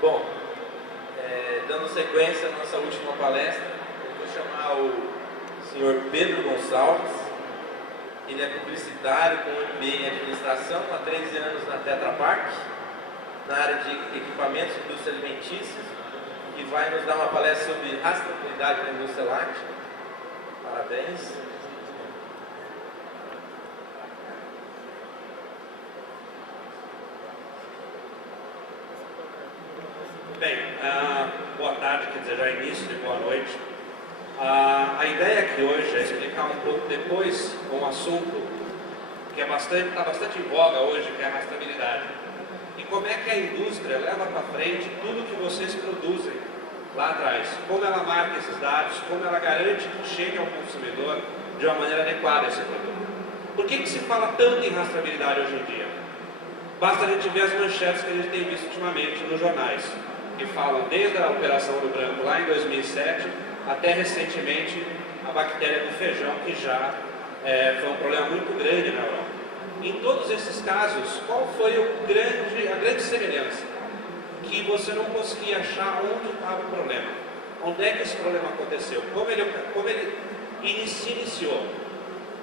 Bom, dando sequência à nossa última palestra, eu vou chamar o senhor Pedro Gonçalves. Ele é publicitário com MBA em administração, há 13 anos na Tetra Pak, na área de equipamentos e indústria alimentícia, e vai nos dar uma palestra sobre rastreabilidade na indústria láctea. Parabéns. Bem, boa tarde, quer dizer, já início de boa noite. A ideia aqui hoje é explicar um pouco depois um assunto que está bastante em voga hoje, que é a rastreabilidade. E como é que a indústria leva para frente tudo que vocês produzem lá atrás. Como ela marca esses dados, como ela garante que chegue ao consumidor de uma maneira adequada esse produto. Por que se fala tanto em rastreabilidade hoje em dia? Basta a gente ver as manchetes que a gente tem visto ultimamente nos jornais, que falam desde a Operação Ouro Branco lá em 2007 até recentemente a bactéria do feijão, que já foi um problema muito grande na Europa. Em todos esses casos, qual foi a grande semelhança? Que você não conseguia achar onde estava o problema. Onde é que esse problema aconteceu? Como ele se iniciou.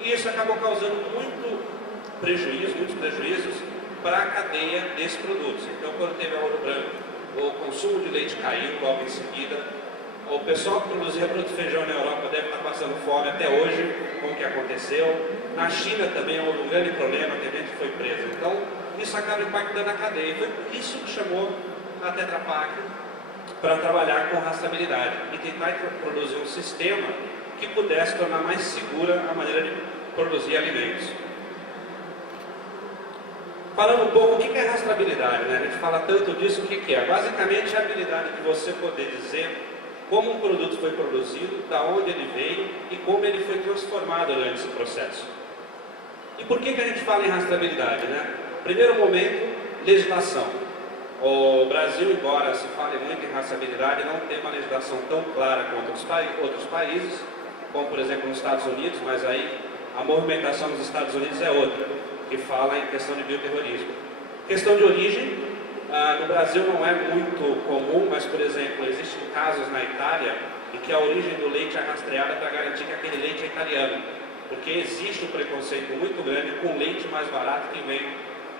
E isso acabou causando muitos prejuízos para a cadeia desses produtos. Então, quando teve a Ouro Branco, o consumo de leite caiu logo em seguida. O pessoal que produzia produto de feijão na Europa deve estar passando fome até hoje com o que aconteceu. Na China também houve um grande problema, que a gente foi preso. Então, isso acaba impactando a cadeia. E foi isso que chamou a Tetra Pak para trabalhar com rastreabilidade e tentar produzir um sistema que pudesse tornar mais segura a maneira de produzir alimentos. Falando um pouco, o que é rastreabilidade, né? A gente fala tanto disso, o que é? Basicamente é a habilidade de você poder dizer como um produto foi produzido, da onde ele veio e como ele foi transformado durante esse processo. E por que a gente fala em rastreabilidade, né? Primeiro momento, legislação. O Brasil, embora se fale muito em rastreabilidade, não tem uma legislação tão clara quanto outros países, como por exemplo nos Estados Unidos, mas aí a movimentação nos Estados Unidos é outra, que fala em questão de bioterrorismo. Questão de origem, no Brasil não é muito comum, mas por exemplo, existem casos na Itália em que a origem do leite é rastreada para garantir que aquele leite é italiano, porque existe um preconceito muito grande com leite mais barato que vem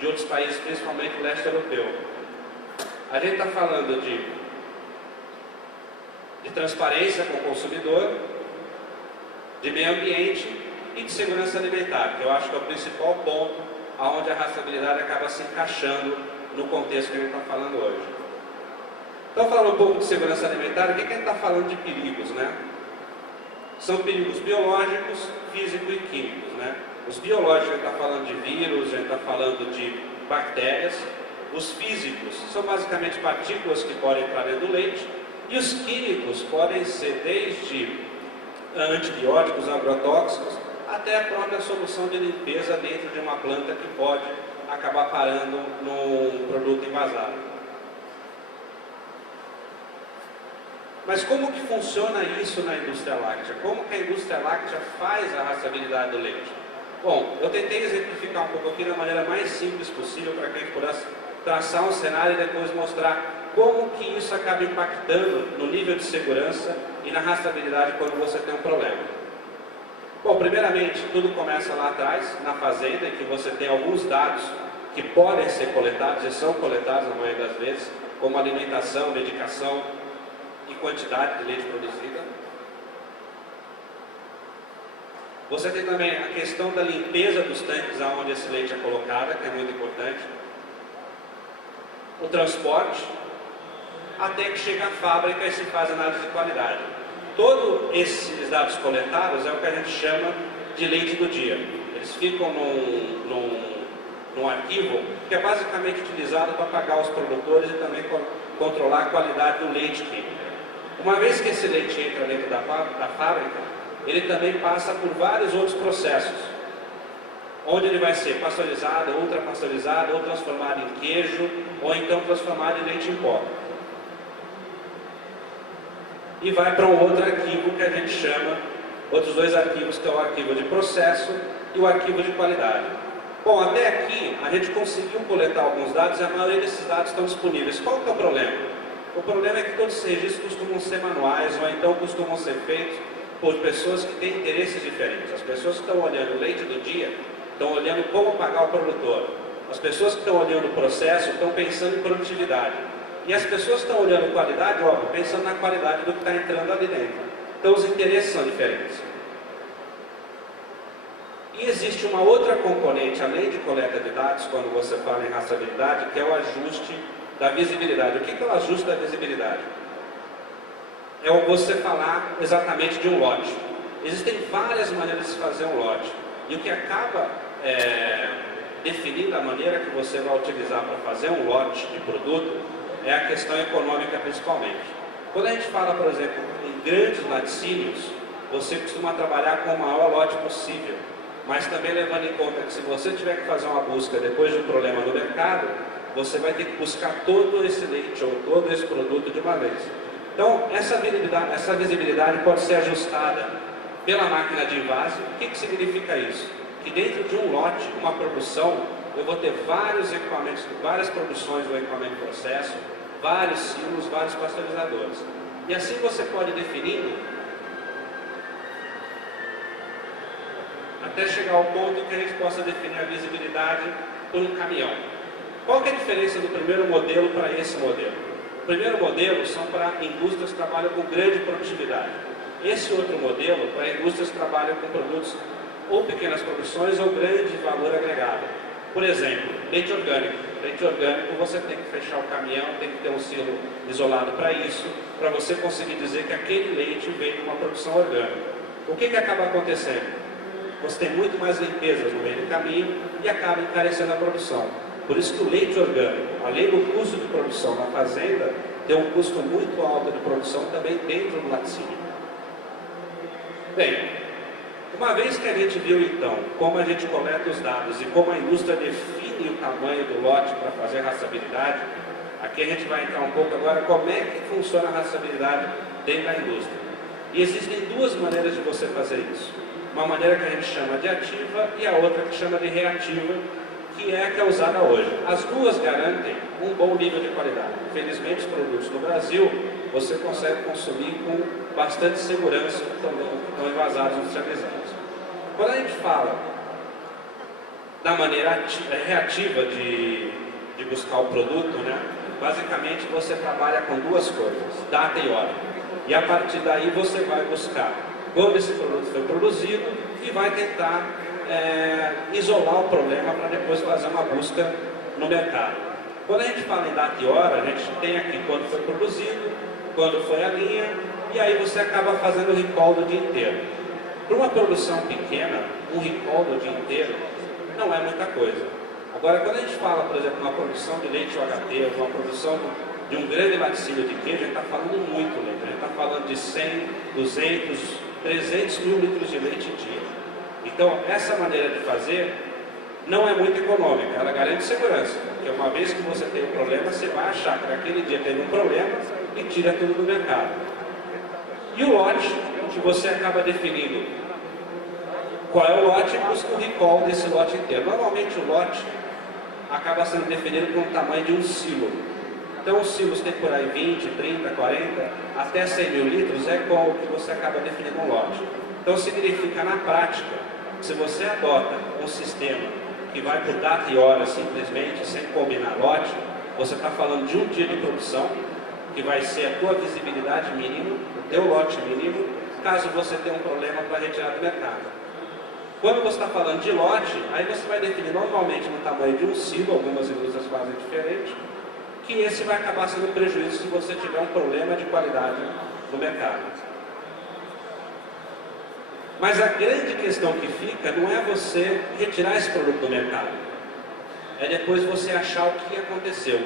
de outros países, principalmente do leste europeu. A gente está falando de transparência com o consumidor, de meio ambiente e de segurança alimentar, que eu acho que é o principal ponto onde a rastreabilidade acaba se encaixando no contexto que a gente está falando hoje. Então, falando um pouco de segurança alimentar, o que a gente está falando de perigos, né? São perigos biológicos, físicos e químicos, né? Os biológicos, a gente está falando de vírus, a gente está falando de bactérias. Os físicos são basicamente partículas que podem entrar dentro do leite, e os químicos podem ser desde antibióticos, agrotóxicos, até a própria solução de limpeza dentro de uma planta que pode acabar parando num produto envasado. Mas como que funciona isso na indústria láctea? Como que a indústria láctea faz a rastreabilidade do leite? Bom, eu tentei exemplificar um pouco aqui da maneira mais simples possível para que a gente pudesse traçar um cenário e depois mostrar como que isso acaba impactando no nível de segurança e na rastreabilidade quando você tem um problema. Bom, primeiramente, tudo começa lá atrás, na fazenda, em que você tem alguns dados que podem ser coletados e são coletados na maioria das vezes, como alimentação, medicação e quantidade de leite produzida. Você tem também a questão da limpeza dos tanques onde esse leite é colocado, que é muito importante. O transporte, até que chega à fábrica e se faz análise de qualidade. Todos esses dados coletados é o que a gente chama de leite do dia. Eles ficam num arquivo que é basicamente utilizado para pagar os produtores e também controlar a qualidade do leite químico. Uma vez que esse leite entra dentro da fábrica, ele também passa por vários outros processos, onde ele vai ser pasteurizado, ultrapasteurizado, ou transformado em queijo, ou então transformado em leite em pó. E vai para um outro arquivo que a gente chama, outros dois arquivos, que é o arquivo de processo e o arquivo de qualidade. Bom, até aqui a gente conseguiu coletar alguns dados e a maioria desses dados estão disponíveis. Qual que é o problema? O problema é que todos esses registros costumam ser manuais ou então costumam ser feitos por pessoas que têm interesses diferentes. As pessoas que estão olhando o leite do dia estão olhando como pagar o produtor. As pessoas que estão olhando o processo estão pensando em produtividade. E as pessoas que estão olhando qualidade, óbvio, pensando na qualidade do que está entrando ali dentro. Então os interesses são diferentes. E existe uma outra componente, além de coleta de dados, quando você fala em rastreabilidade, que é o ajuste da visibilidade. O que é o ajuste da visibilidade? É você falar exatamente de um lote. Existem várias maneiras de se fazer um lote. E o que acaba definindo a maneira que você vai utilizar para fazer um lote de produto é a questão econômica principalmente. Quando a gente fala, por exemplo, em grandes laticínios, você costuma trabalhar com o maior lote possível. Mas também levando em conta que se você tiver que fazer uma busca depois de um problema no mercado, você vai ter que buscar todo esse leite ou todo esse produto de uma vez. Então, essa visibilidade pode ser ajustada pela máquina de invase. O que significa isso? Que dentro de um lote, uma produção, eu vou ter vários equipamentos, várias produções do equipamento de processo, vários silos, vários pasteurizadores. E assim você pode definir até chegar ao ponto em que a gente possa definir a visibilidade por um caminhão. Qual que é a diferença do primeiro modelo para esse modelo? O primeiro modelo são para indústrias que trabalham com grande produtividade. Esse outro modelo para indústrias que trabalham com produtos ou pequenas produções ou grande valor agregado. Por exemplo, leite orgânico. Leite orgânico você tem que fechar o caminhão, tem que ter um silo isolado para isso, para você conseguir dizer que aquele leite veio de uma produção orgânica. O que acaba acontecendo? Você tem muito mais limpezas no meio do caminho e acaba encarecendo a produção. Por isso que o leite orgânico, além do custo de produção na fazenda, tem um custo muito alto de produção também dentro do laticínio. Bem, uma vez que a gente viu então como a gente coleta os dados e como a indústria define o tamanho do lote para fazer a rastreabilidade, aqui a gente vai entrar um pouco agora como é que funciona a rastreabilidade dentro da indústria. E existem duas maneiras de você fazer isso. Uma maneira que a gente chama de ativa e a outra que chama de reativa, que é a que é usada hoje. As duas garantem um bom nível de qualidade. Infelizmente, os produtos no Brasil, você consegue consumir com bastante segurança, não envasados, industrializados. Quando a gente fala da maneira reativa de buscar o produto, né, basicamente você trabalha com duas coisas, data e hora. E a partir daí você vai buscar quando esse produto foi produzido e vai tentar isolar o problema para depois fazer uma busca no mercado. Quando a gente fala em data e hora, a gente tem aqui quando foi produzido, quando foi a linha, e aí você acaba fazendo o recall do dia inteiro. Para uma produção pequena, um recall do dia inteiro não é muita coisa. Agora, quando a gente fala, por exemplo, uma produção de leite UHT, uma produção de um grande laticínio de queijo, a gente está falando muito leite. A gente está falando de 100, 200, 300 mil litros de leite dia. Então, essa maneira de fazer não é muito econômica, ela garante segurança. Porque uma vez que você tem um problema, você vai achar que naquele dia teve um problema e tira tudo do mercado. E o lote, que você acaba definindo qual é o lote e busca o recall desse lote inteiro. Normalmente o lote acaba sendo definido por um tamanho de um silo. Então os silos tem por aí 20, 30, 40, até 100 mil litros é com o que você acaba definindo um lote. Então significa na prática, se você adota um sistema que vai por data e hora simplesmente, sem combinar lote, você está falando de um dia de produção, que vai ser a tua visibilidade mínima, o teu lote mínimo, caso você tenha um problema para retirar do mercado. Quando você está falando de lote, aí você vai definir normalmente no tamanho de um silo, algumas indústrias fazem diferente, que esse vai acabar sendo prejuízo se você tiver um problema de qualidade no mercado. Mas a grande questão que fica não é você retirar esse produto do mercado, é depois você achar o que aconteceu.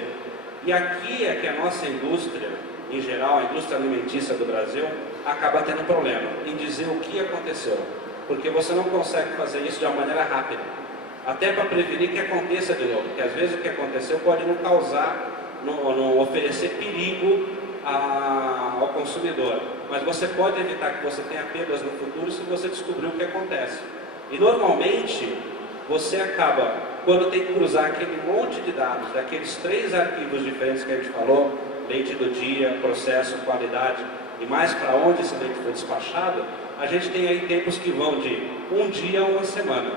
E aqui é que a nossa indústria, em geral, a indústria alimentícia do Brasil, acaba tendo problema em dizer o que aconteceu. Porque você não consegue fazer isso de uma maneira rápida. Até para prevenir que aconteça de novo. Porque às vezes o que aconteceu pode não causar, não oferecer perigo ao consumidor. Mas você pode evitar que você tenha perdas no futuro se você descobrir o que acontece. E normalmente você acaba quando tem que cruzar aquele monte de dados, daqueles 3 arquivos diferentes que a gente falou, leite do dia, processo, qualidade, e mais para onde esse leite foi despachado, a gente tem aí tempos que vão de 1 dia a 1 semana.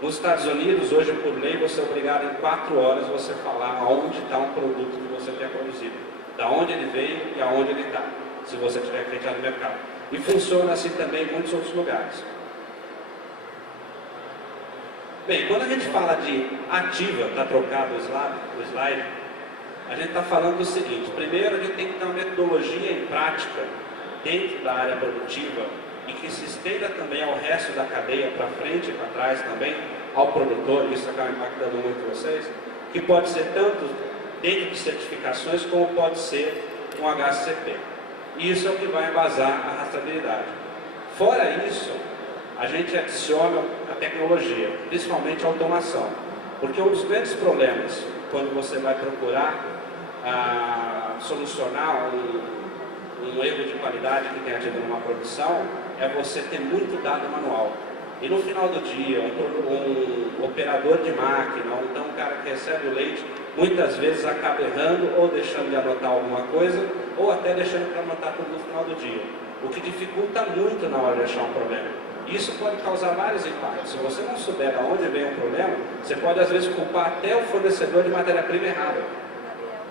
Nos Estados Unidos, hoje por lei, você é obrigado em 4 horas você falar aonde está um produto que você tem produzido, da onde ele veio e aonde ele está, se você tiver acreditado no mercado. E funciona assim também em muitos outros lugares. Bem, quando a gente fala de ativa, está trocado o slide, a gente está falando do seguinte: primeiro, a gente tem que ter uma metodologia em prática dentro da área produtiva e que se estenda também ao resto da cadeia, para frente e para trás também, ao produtor, isso acaba impactando muito vocês, que pode ser tanto dentro de certificações como pode ser um HACCP. E isso é o que vai embasar a rastreabilidade. Fora isso, a gente adiciona a tecnologia, principalmente a automação. Porque um dos grandes problemas, quando você vai procurar solucionar um erro de qualidade que tenha tido numa produção, é você ter muito dado manual. E no final do dia, um operador de máquina, ou então um cara que recebe o leite, muitas vezes acaba errando ou deixando de anotar alguma coisa, ou até deixando para anotar tudo no final do dia. O que dificulta muito na hora de achar um problema. Isso pode causar vários impactos. Se você não souber de onde vem um problema, você pode às vezes culpar até o fornecedor de matéria-prima errada.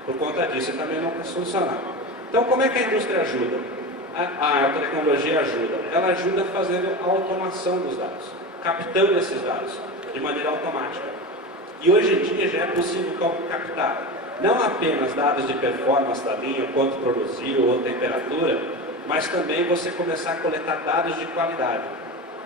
Por conta disso, também não vai solucionar. Então, como é que a indústria ajuda? A tecnologia ajuda. Ela ajuda fazendo a automação dos dados, captando esses dados de maneira automática. E hoje em dia já é possível captar não apenas dados de performance da linha, quanto produziu, ou temperatura, mas também você começar a coletar dados de qualidade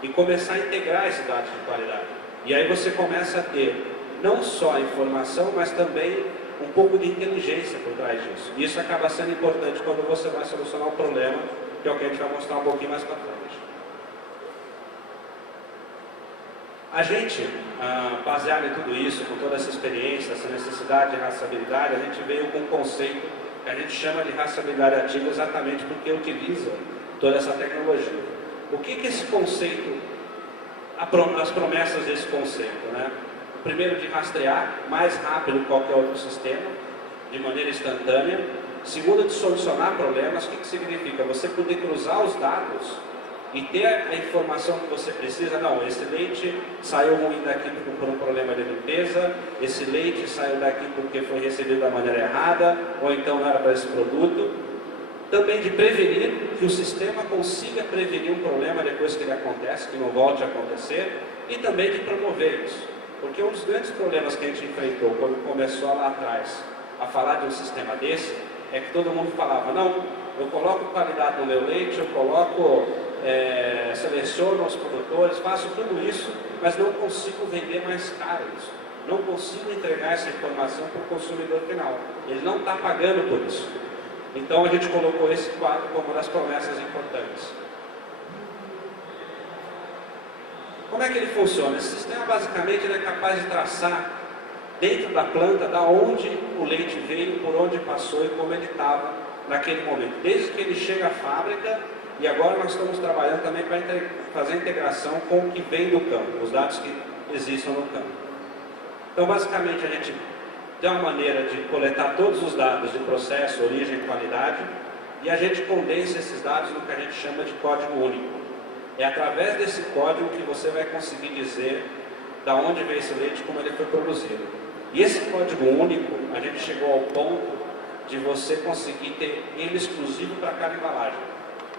e começar a integrar esses dados de qualidade. E aí você começa a ter não só a informação, mas também um pouco de inteligência por trás disso. E isso acaba sendo importante quando você vai solucionar o problema, que é o que a gente vai mostrar um pouquinho mais para frente. A gente, baseado em tudo isso, com toda essa experiência, essa necessidade de rastreabilidade, a gente veio com um conceito que a gente chama de rastreabilidade ativa exatamente porque utiliza toda essa tecnologia. O que é esse conceito, as promessas desse conceito, né? Primeiro, de rastrear mais rápido que qualquer outro sistema, de maneira instantânea. Segundo, de solucionar problemas. O que significa? Você poder cruzar os dados e ter a informação que você precisa. Não, esse leite saiu ruim daqui por um problema de limpeza, esse leite saiu daqui porque foi recebido da maneira errada, ou então não era para esse produto. Também de prevenir, que o sistema consiga prevenir um problema depois que ele acontece, que não volte a acontecer, e também de promover isso. Porque um dos grandes problemas que a gente enfrentou quando começou lá atrás a falar de um sistema desse, é que todo mundo falava: não, eu coloco qualidade no meu leite, eu coloco, seleciono os produtores, faço tudo isso, mas não consigo vender mais caro isso. Não consigo entregar essa informação para o consumidor final. Ele não está pagando por isso. Então a gente colocou esse quadro como uma das promessas importantes. Como é que ele funciona? Esse sistema basicamente ele é capaz de traçar dentro da planta da onde o leite veio, por onde passou e como ele estava naquele momento. Desde que ele chega à fábrica, e agora nós estamos trabalhando também para fazer a integração com o que vem do campo, os dados que existam no campo. Então basicamente a gente tem uma maneira de coletar todos os dados de processo, origem e qualidade, e a gente condensa esses dados no que a gente chama de código único. É através desse código que você vai conseguir dizer da onde veio esse leite e como ele foi produzido. E esse código único, a gente chegou ao ponto de você conseguir ter ele exclusivo para cada embalagem.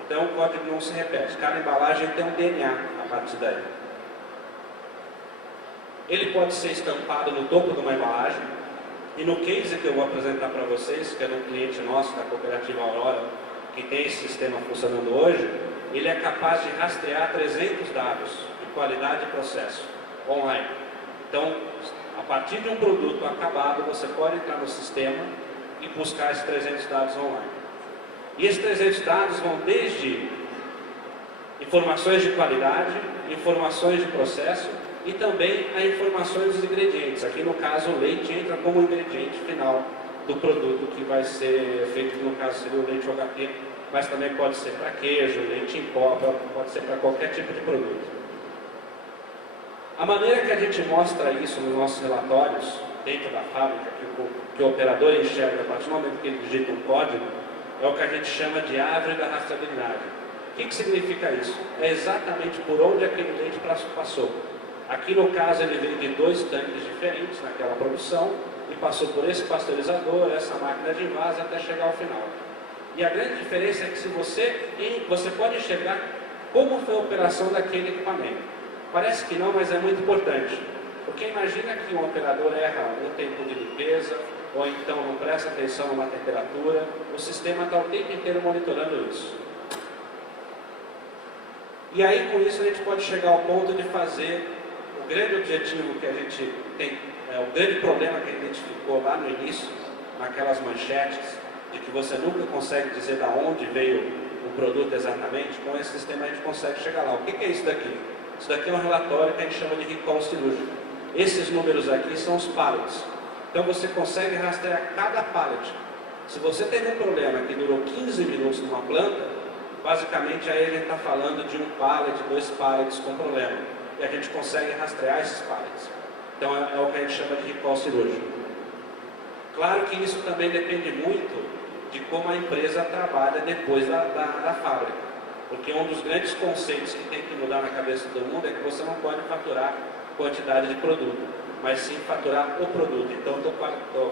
Então o código não se repete, cada embalagem tem um DNA a partir daí. Ele pode ser estampado no topo de uma embalagem, e no case que eu vou apresentar para vocês, que é um cliente nosso da cooperativa Aurora, que tem esse sistema funcionando hoje, ele é capaz de rastrear 300 dados de qualidade e processo online. Então, a partir de um produto acabado, você pode entrar no sistema e buscar esses 300 dados online. E esses 300 dados vão desde informações de qualidade, informações de processo e também a informações dos ingredientes. Aqui no caso o leite entra como ingrediente final do produto que vai ser feito, no caso seria o leite UHT, mas também pode ser para queijo, leite em pó, pode ser para qualquer tipo de produto. A maneira que a gente mostra isso nos nossos relatórios, dentro da fábrica, que o operador enxerga a partir do momento que ele digita um código, é o que a gente chama de árvore da rastreabilidade. O que significa isso? É exatamente por onde aquele leite passou. Aqui no caso ele veio de 2 tanques diferentes naquela produção e passou por esse pasteurizador, essa máquina de invase até chegar ao final. E a grande diferença é que você pode enxergar como foi a operação daquele equipamento. Parece que não, mas é muito importante. Porque imagina que um operador erra no tempo de limpeza, ou então não presta atenção numa temperatura, o sistema está o tempo inteiro monitorando isso. E aí com isso a gente pode chegar ao ponto de fazer o grande objetivo que a gente tem, o grande problema que a gente identificou lá no início, naquelas manchetes, de que você nunca consegue dizer de onde veio o produto exatamente, com esse sistema a gente consegue chegar lá. O que é isso daqui? Isso daqui é um relatório que a gente chama de recall cirúrgico. Esses números aqui são os pallets. Então você consegue rastrear cada pallet. Se você teve um problema que durou 15 minutos numa planta, basicamente aí a gente está falando de um pallet, 2 pallets com problema. E a gente consegue rastrear esses pallets. Então é o que a gente chama de recall cirúrgico. Claro que isso também depende muito de como a empresa trabalha depois da fábrica. Porque um dos grandes conceitos que tem que mudar na cabeça do mundo é que você não pode faturar quantidade de produto, mas sim faturar o produto. Então estou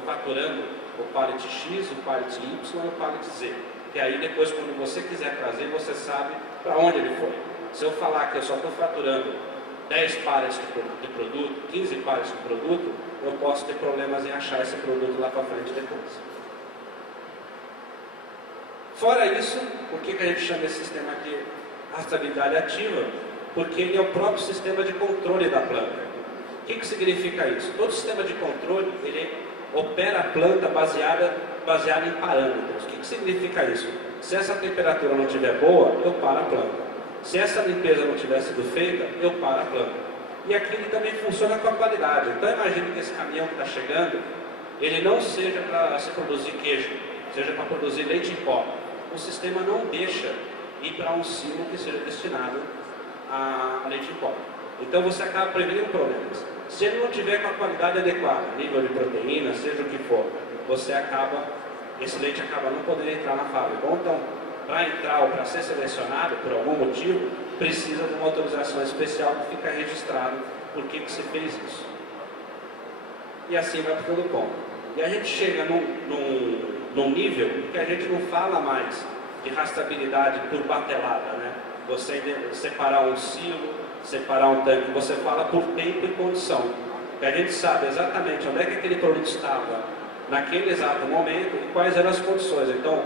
faturando o pallet X, o pallet Y e o pallet Z. Que aí depois, quando você quiser trazer, você sabe para onde ele foi. Se eu falar que eu só estou faturando 10 pallets de produto, 15 pallets de produto, eu posso ter problemas em achar esse produto lá para frente depois. Fora isso, por que a gente chama esse sistema de rastreabilidade ativa? Porque ele é o próprio sistema de controle da planta. O que significa isso? Todo sistema de controle, ele opera a planta baseado em parâmetros. O que significa isso? Se essa temperatura não estiver boa, eu paro a planta. Se essa limpeza não tiver sido feita, eu paro a planta. E aqui ele também funciona com a qualidade. Então imagine que esse caminhão que está chegando, ele não seja para se produzir queijo, seja para produzir leite em pó. O sistema não deixa ir para um silo que seja destinado a leite em pó. Então você acaba prevenindo problemas. Se ele não tiver com a qualidade adequada, nível de proteína, seja o que for, esse leite acaba não podendo entrar na fábrica. Ou então, para entrar ou para ser selecionado por algum motivo, precisa de uma autorização especial que fica registrado por que se fez isso. E assim vai para todo ponto. E a gente chega num nível que a gente não fala mais de rastreabilidade por batelada, né? Você separar um silo, separar um tanque, você fala por tempo e condição. Que a gente sabe exatamente onde é que aquele produto estava naquele exato momento e quais eram as condições. Então,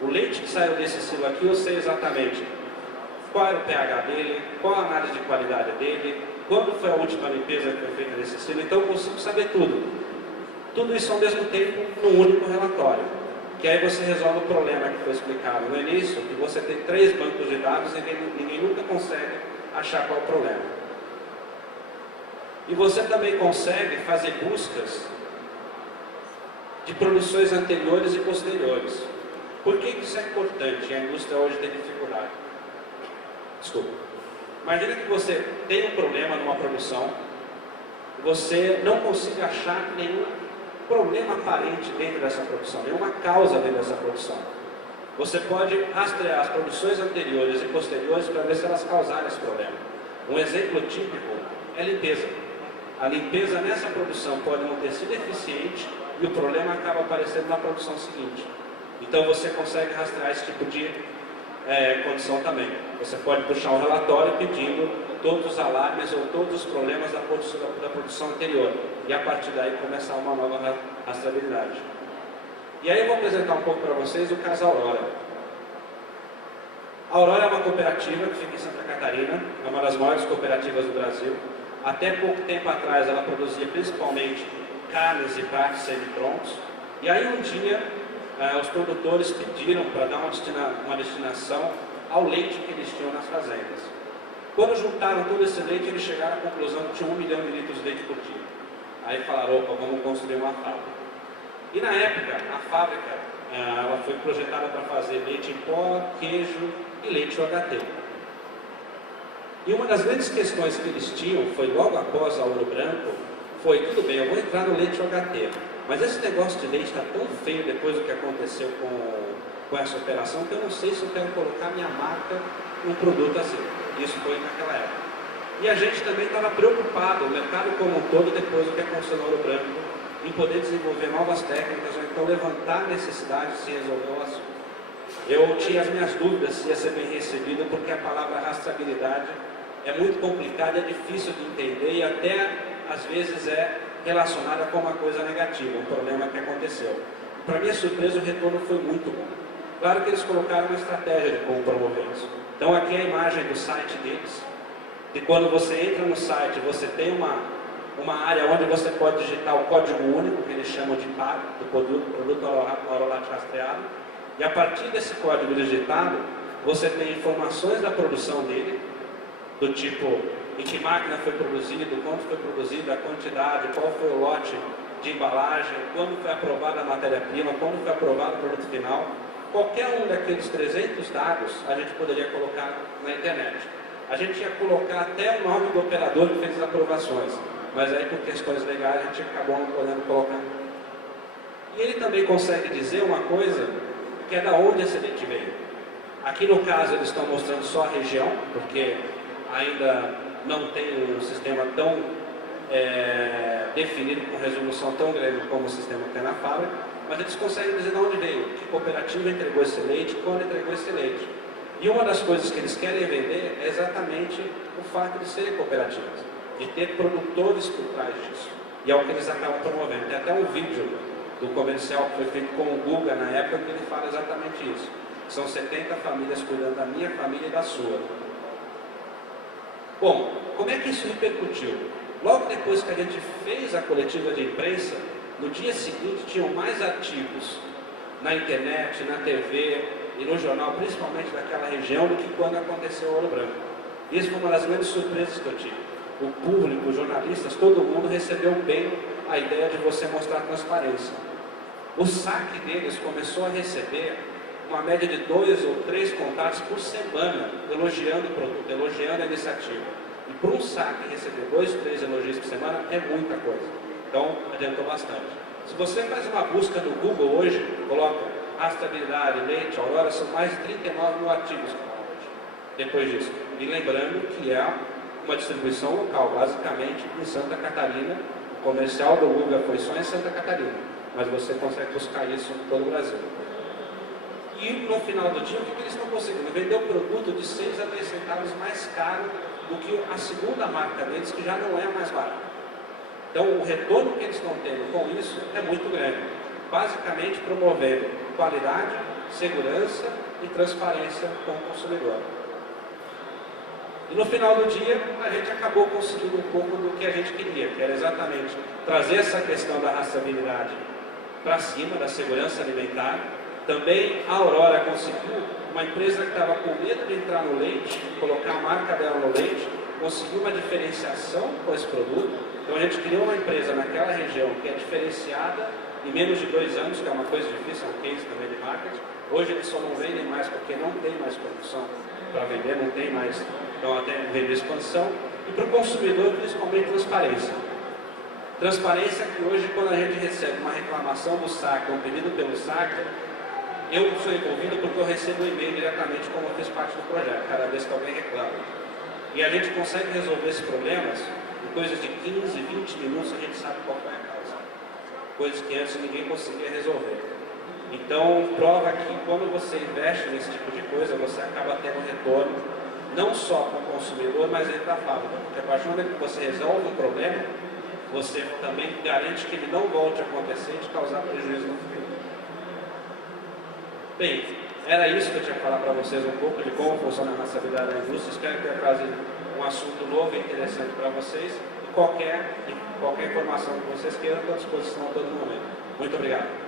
o leite que saiu desse silo aqui, eu sei exatamente qual era o pH dele, qual a análise de qualidade dele, quando foi a última limpeza que foi feita nesse silo. Então, eu consigo saber tudo. Tudo isso ao mesmo tempo num único relatório. Que aí você resolve o problema que foi explicado no início, que você tem 3 bancos de dados e ninguém nunca consegue achar qual é o problema. E você também consegue fazer buscas de produções anteriores e posteriores. Por que isso é importante e a indústria hoje tem dificuldade? Desculpa. Imagina que você tem um problema numa produção, você não consiga achar nenhum problema aparente dentro dessa produção, nenhuma causa dentro dessa produção. Você pode rastrear as produções anteriores e posteriores para ver se elas causaram esse problema. Um exemplo típico é a limpeza. A limpeza nessa produção pode não ter sido eficiente e o problema acaba aparecendo na produção seguinte. Então você consegue rastrear esse tipo de condição também. Você pode puxar um relatório pedindo todos os alarmes ou todos os problemas da produção anterior e a partir daí começar uma nova rastreabilidade. E aí eu vou apresentar um pouco para vocês o caso Aurora. A Aurora é uma cooperativa que fica em Santa Catarina, é uma das maiores cooperativas do Brasil. Até pouco tempo atrás ela produzia principalmente carnes e pratos semi-prontos. E aí um dia os produtores pediram para dar uma destinação ao leite que eles tinham nas fazendas. Quando juntaram todo esse leite, eles chegaram à conclusão que tinha 1 milhão de litros de leite por dia. Aí falaram, opa, vamos construir uma fábrica. E na época, a fábrica ela foi projetada para fazer leite em pó, queijo e leite UHT. E uma das grandes questões que eles tinham, foi logo após a Ouro Branco, foi, tudo bem, eu vou entrar no leite UHT, mas esse negócio de leite está tão feio depois do que aconteceu com essa operação, que eu não sei se eu quero colocar minha marca num produto assim. Isso foi naquela época. E a gente também estava preocupado, o mercado como um todo, depois do que aconteceu no Ouro Branco, em poder desenvolver novas técnicas, ou então levantar necessidades de se resolver o assunto. Eu tinha as minhas dúvidas se ia ser bem recebido, porque a palavra rastreabilidade é muito complicada, é difícil de entender e até, às vezes, é relacionada com uma coisa negativa, um problema que aconteceu. Para minha surpresa, o retorno foi muito bom. Claro que eles colocaram uma estratégia de como promover isso. Então, aqui é a imagem do site deles, e quando você entra no site, você tem uma área onde você pode digitar o código único, que eles chamam de PAR, do produto orolate rastreado, e a partir desse código digitado, você tem informações da produção dele, do tipo, em que máquina foi produzido, quanto foi produzido, a quantidade, qual foi o lote de embalagem, quando foi aprovada a matéria-prima, quando foi aprovado o produto final. Qualquer um daqueles 300 dados a gente poderia colocar na internet. A gente ia colocar até o nome do operador que fez as aprovações, mas aí por questões legais a gente acabou não podendo colocar. E ele também consegue dizer uma coisa, que é da onde esse leite veio. Aqui no caso eles estão mostrando só a região, porque ainda não tem um sistema tão definido, com resolução tão grande como o sistema que tem na fábrica, mas eles conseguem dizer de onde veio, que cooperativa entregou esse leite, quando entregou esse leite. E uma das coisas que eles querem vender é exatamente o fato de serem cooperativas, de ter produtores por trás disso. E é o que eles acabam promovendo. Tem até um vídeo do comercial que foi feito com o Guga na época, que ele fala exatamente isso. São 70 famílias cuidando da minha família e da sua. Bom, como é que isso repercutiu? Logo depois que a gente fez a coletiva de imprensa, no dia seguinte tinham mais artigos na internet, na TV e no jornal, principalmente daquela região, do que quando aconteceu o Ouro Branco. Isso foi uma das grandes surpresas que eu tive. O público, os jornalistas, todo mundo recebeu bem a ideia de você mostrar transparência. O saque deles começou a receber uma média de 2 ou 3 contatos por semana, elogiando o produto, elogiando a iniciativa. E para um saque receber 2, 3 elogios por semana é muita coisa. Então, adiantou bastante. Se você faz uma busca no Google hoje, coloca rastreabilidade, leite, Aurora, são mais de 39 mil artigos hoje, depois disso. E lembrando que é uma distribuição local, basicamente em Santa Catarina. O comercial do Guga foi só em Santa Catarina, mas você consegue buscar isso em todo o Brasil. E no final do dia, o que eles estão conseguindo? Vender um produto de 6 a 10 centavos mais caro do que a segunda marca deles, que já não é mais barata. Então, o retorno que eles estão tendo com isso é muito grande. Basicamente, promovendo qualidade, segurança e transparência com o consumidor. E no final do dia, a gente acabou conseguindo um pouco do que a gente queria, que era exatamente trazer essa questão da rastreabilidade para cima, da segurança alimentar. Também a Aurora conseguiu, uma empresa que estava com medo de entrar no leite, colocar a marca dela no leite, conseguiu uma diferenciação com esse produto. Então a gente criou uma empresa naquela região que é diferenciada em menos de 2 anos, que é uma coisa difícil, é um case também de marketing. Hoje eles só não vendem mais porque não tem mais produção para vender, não tem mais, então até vender expansão. E para o consumidor, principalmente transparência. Transparência que hoje, quando a gente recebe uma reclamação do saque, um pedido pelo saque, eu sou envolvido porque eu recebo um e-mail diretamente como eu fiz parte do projeto, cada vez que alguém reclama. E a gente consegue resolver esses problemas em coisas de 15, 20 minutos, a gente sabe qual é a causa. Coisas que antes ninguém conseguia resolver. Então, prova que quando você investe nesse tipo de coisa, você acaba tendo retorno, não só para o consumidor, mas dentro da fábrica. Porque a partir do momento que você resolve um problema, você também garante que ele não volte a acontecer e te causar prejuízo no futuro. Bem, era isso que eu tinha que falar para vocês um pouco de como funciona a rastreabilidade da indústria. Espero ter trazido um assunto novo e interessante para vocês. E qualquer informação que vocês queiram, estou à disposição a todo momento. Muito obrigado.